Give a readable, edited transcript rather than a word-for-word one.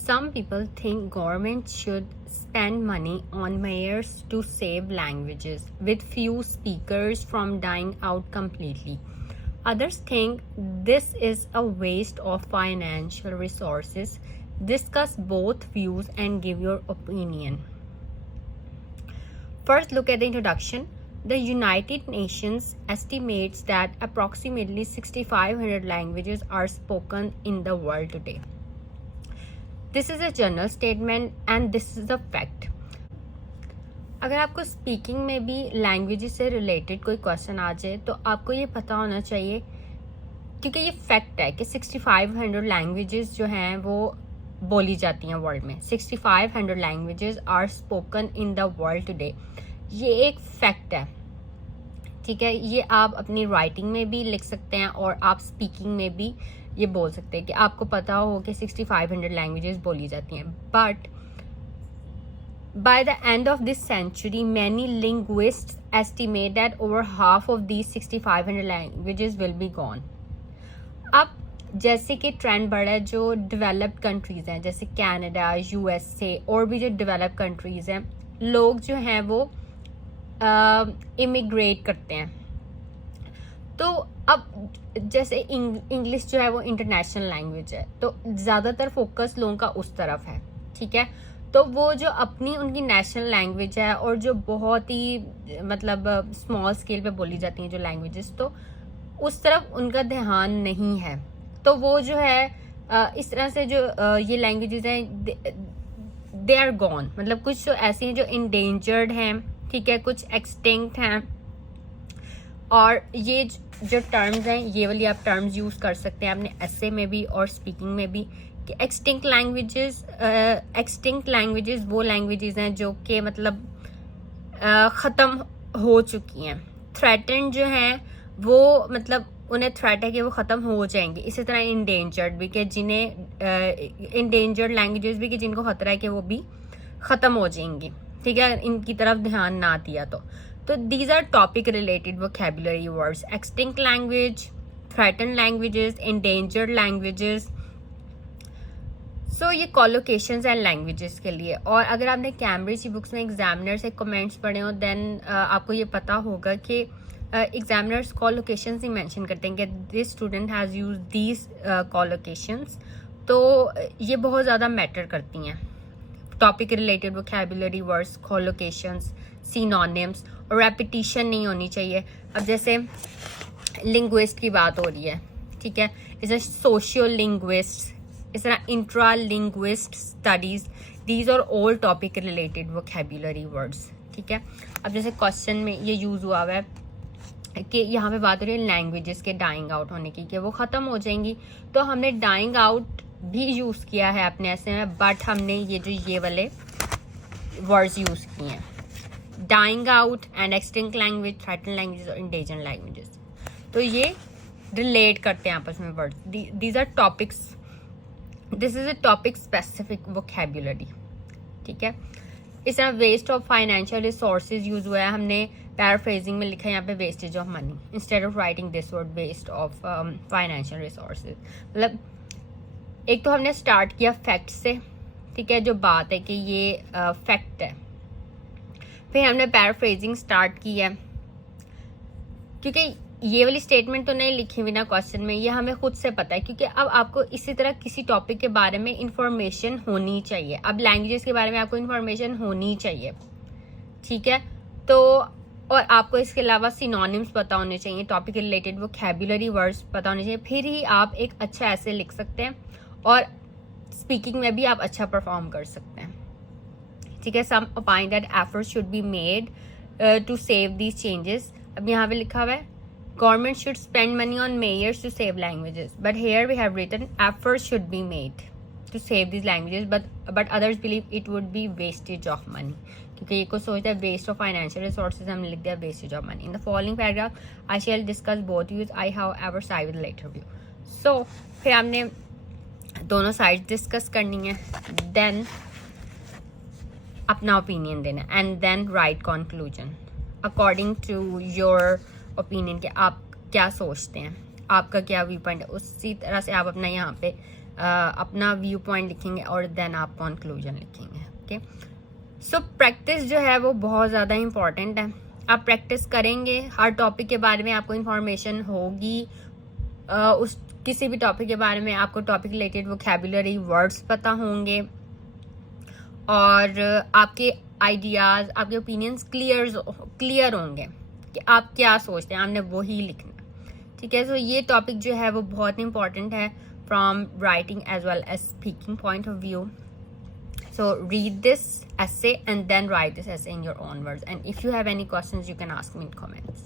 Some people think government should spend money on mayors to save languages, with few speakers from dying out completely. Others think this is a waste of financial resources. Discuss both views and give your opinion. First, look at the introduction. The United Nations estimates that approximately 6,500 languages are spoken in the world today. This is a general statement and this is a fact. अगर आपको speaking में भी language से related कोई question आ जाए तो आपको ये पता होना चाहिए, क्योंकि ये फैक्ट है कि 6,500 लैंग्वेजेस जो हैं वो बोली जाती हैं वर्ल्ड में. 6,500 languages are spoken in the world today. ये एक फैक्ट है, ठीक है. ये आप अपनी राइटिंग में भी लिख सकते हैं और आप स्पीकिंग में भी ये बोल सकते हैं कि आपको पता हो कि 6,500 लैंग्वेजेस बोली जाती हैं. But by the end of this century, many linguists estimate that over half of these 6,500 languages will be gone. अब जैसे कि ट्रेंड बढ़ा है, जो डेवलप्ड कंट्रीज़ हैं जैसे कनाडा, यूएसए और भी जो डेवलप्ड कंट्रीज़ हैं, लोग जो हैं वो इमिग्रेट करते हैं. तो अब जैसे इंग्लिश जो है वो इंटरनेशनल लैंग्वेज है, तो ज़्यादातर फोकस लोगों का उस तरफ है, ठीक है. तो वो जो अपनी उनकी नेशनल लैंग्वेज है और जो बहुत ही मतलब स्मॉल स्केल पे बोली जाती हैं जो लैंग्वेजेस, तो उस तरफ उनका ध्यान नहीं है. तो वो जो है इस तरह से जो ये लैंग्वेजेस हैं दे आर गॉन. मतलब कुछ तो ऐसी हैं जो इंडेंजर्ड हैं, ठीक है, कुछ एक्सटिंक्ट हैं. और ये जो टर्म्स हैं ये वाली आप टर्म्स यूज़ कर सकते हैं अपने एसे में भी और स्पीकिंग में भी. एक्सटिंक्ट लैंग्वेजेस वो लैंग्वेजेस हैं जो कि मतलब ख़त्म हो चुकी हैं. थ्रेटेंड जो हैं वो मतलब उन्हें थ्रेट है कि वो ख़त्म हो जाएंगे. इसी तरह इंडेंजर्ड भी, कि जिन्हें इंडेंजर्ड लैंग्वेजेस भी कि जिनको खतरा है कि वो भी ख़त्म हो जाएंगी, ठीक है, इनकी तरफ ध्यान ना दिया तो these are topic related vocabulary words. Extinct language, threatened languages, endangered languages. So ये कॉलोकेशंस एंड लैंग्वेजेस के लिए. और अगर आपने कैम्ब्रिज की बुक्स में एग्जामिनर से कमेंट्स पढ़े हो देन आपको ये पता होगा कि एग्जामिनर्स कॉलोकेशंस ही मेंशन करते हैं कि this student has use these collocations. तो ये बहुत ज़्यादा मैटर करती हैं. Topic related vocabulary words, collocations, synonyms, और रेपिटिशन नहीं होनी चाहिए. अब जैसे लिंग्विस्ट की बात हो रही है, ठीक है, जैसे सोशियो लिंग्विस्ट, इस तरह intra linguist studies, these are all topic related vocabulary words, ठीक है. अब जैसे क्वेश्चन में ये यूज़ हुआ हुआ है कि यहाँ पे बात हो रही है लैंग्वेजेस के डाइंग आउट होने की, कि वो ख़त्म हो जाएंगी. तो हमने डाइंग आउट भी यूज़ किया है अपने ऐसे में, बट हमने ये वाले वर्ड्स यूज़ किए हैं, dying out and extinct language, threatened languages और इंडेंजर्ड लैंग्वेजेस. तो ये रिलेट करते हैं आपस में words. These are topics. This is a topic specific vocabulary, ठीक है. इस तरह waste of financial resources use हुआ है. हमने पैराफ्रेजिंग में लिखा है यहाँ पे wastage of money instead of writing this word waste of financial resources. मतलब एक तो हमने स्टार्ट किया फैक्ट से, ठीक है, जो बात है कि ये फैक्ट है. फिर हमने पैराफ्रेजिंग स्टार्ट की है, क्योंकि ये वाली स्टेटमेंट तो नहीं लिखी हुई ना क्वेश्चन में, ये हमें खुद से पता है, क्योंकि अब आपको इसी तरह किसी टॉपिक के बारे में इंफॉर्मेशन होनी चाहिए. अब लैंग्वेजेस के बारे में आपको इंफॉर्मेशन होनी चाहिए, ठीक है. तो और आपको इसके अलावा सिनोनिम्स पता होने चाहिए, टॉपिक रिलेटेड वोकैबुलरी वर्ड्स पता होने चाहिए. फिर ही आप एक अच्छा ऐसे लिख सकते हैं और स्पीकिंग में भी आप अच्छा परफॉर्म कर सकते हैं, ठीक है. Some opine that effort should be made to save these changes. अब यहाँ पे लिखा हुआ है government should spend money on mayors to save languages, but here we have written efforts should be made to save these languages, but others believe it would be wastage of money, क्योंकि ये को सोचता है waste of financial resources, हमने लिख दिया wastage of money. In the following paragraph I shall discuss both views, I have ever side with later view. So फिर हमने दोनों साइड डिस्कस करनी है, देन अपना ओपिनियन देना, and then write conclusion according to your opinion, कि आप क्या सोचते हैं, आपका क्या व्यू पॉइंट है, उसी तरह से आप अपना यहाँ पे अपना व्यू पॉइंट लिखेंगे और देन आप कंक्लूजन लिखेंगे. ओके, सो प्रैक्टिस जो है वो बहुत ज़्यादा इम्पॉर्टेंट है. आप प्रैक्टिस करेंगे, हर टॉपिक के बारे में आपको इन्फॉर्मेशन होगी. उस किसी भी टॉपिक के बारे में आपको टॉपिक रिलेटेड वोकैबुलरी वर्ड्स पता होंगे और आपके आइडियाज़, आपके ओपिनियंस क्लियर होंगे कि आप क्या सोचते हैं, आपने वही लिखना. ठीक है, सो ये टॉपिक जो है वो बहुत इंपॉर्टेंट है from writing as well as speaking point of view. So read this essay and then write this essay in your own words. And if you have any questions, you can ask me in comments.